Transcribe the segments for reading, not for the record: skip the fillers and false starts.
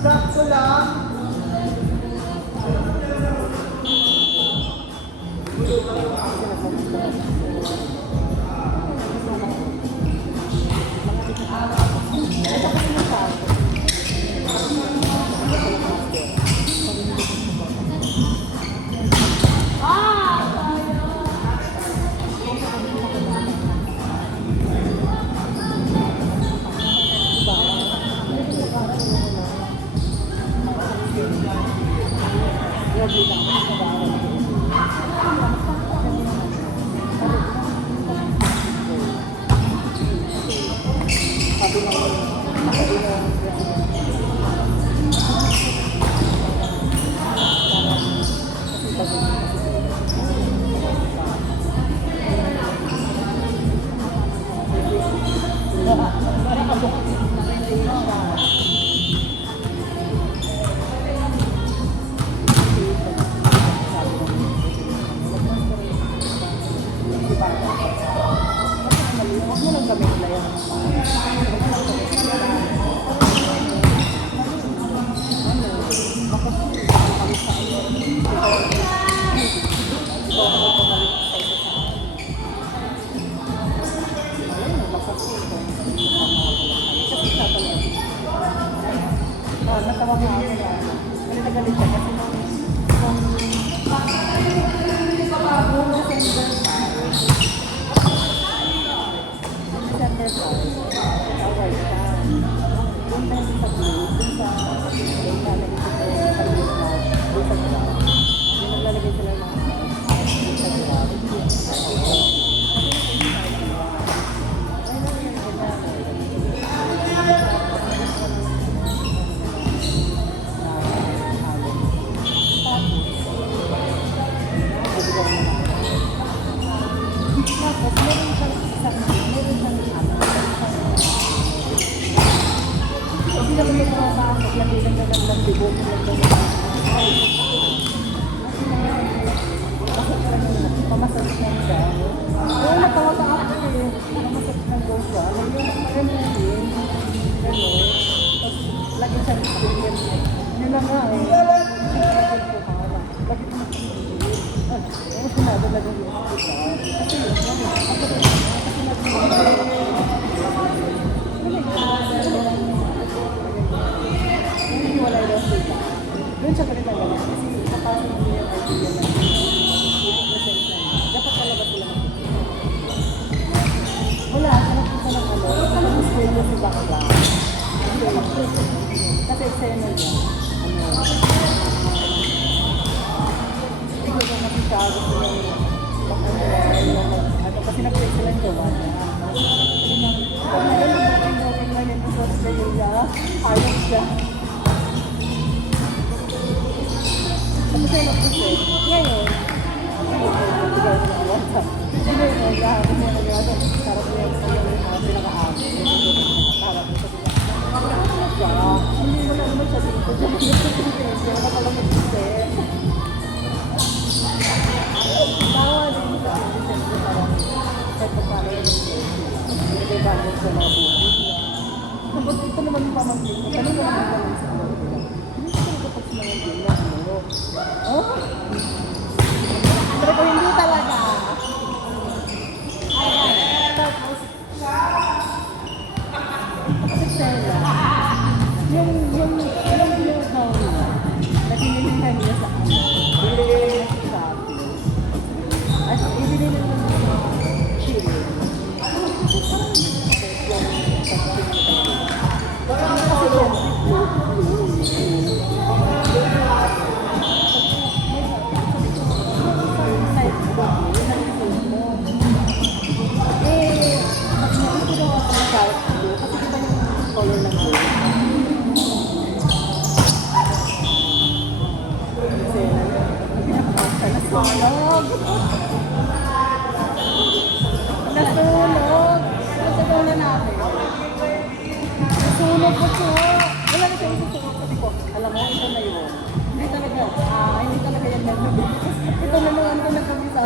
Sakto lang. Natawa nga ako na. Galit siya kasi nung December 5, away siya. Yung meron sa blue, yung sa lalagay sila yung kalit na doon sa ground. Yung naglalagay sila ng doon sa ground. Pamasag na siya. Oo, natawa ka ako eh. Pamasag na daw siya. Alam mo yun. Tapos, lagi siya experience. Yun na nga eh. Bakit mo ano sinabi na yung hospital? Kasi yun, hindi wala yung hospital. Doon siya ganito lang. Kasi kapasok mo yung idea na dapat talaga sila wala, sarap ko sa lang ano school na si Bakla kasi eksena niya hindi ko kasi siya gusto niya kasi nag-break sila yung gawa niya pag nalilong na yun sa Australia ayos siya tapos siya nag-break ngayon hindi mo lahat ng mga nagawa para sa yung pinaka-amin hindi mo na naman siya dito hindi mo na pala mag-isip tawa din sa December parang kahit pa paano yung hindi ba mo sa mga buhay tapos ito naman yung pamangkin ko kanina naman naman sa mga hindi ko kapag sa mga gila oh? Pero kung hindi talaga. Tapos, kasi Stella, yung daw niya, naginilingan niya sa ano, binili niya sa akin. At ibili niya ng chili. Parang kasi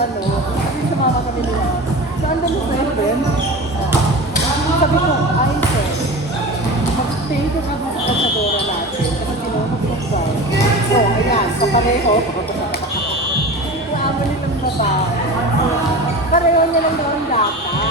ano, kasi sumama kami nila. Saan doon sa FM? Sabi ko, ay sir, mag-stay ko kami sa kasadora natin. Kasi sinunod ko sa. So, ayan, so pareho. Maamo nilang babae. Pareho niya lang daw ang data.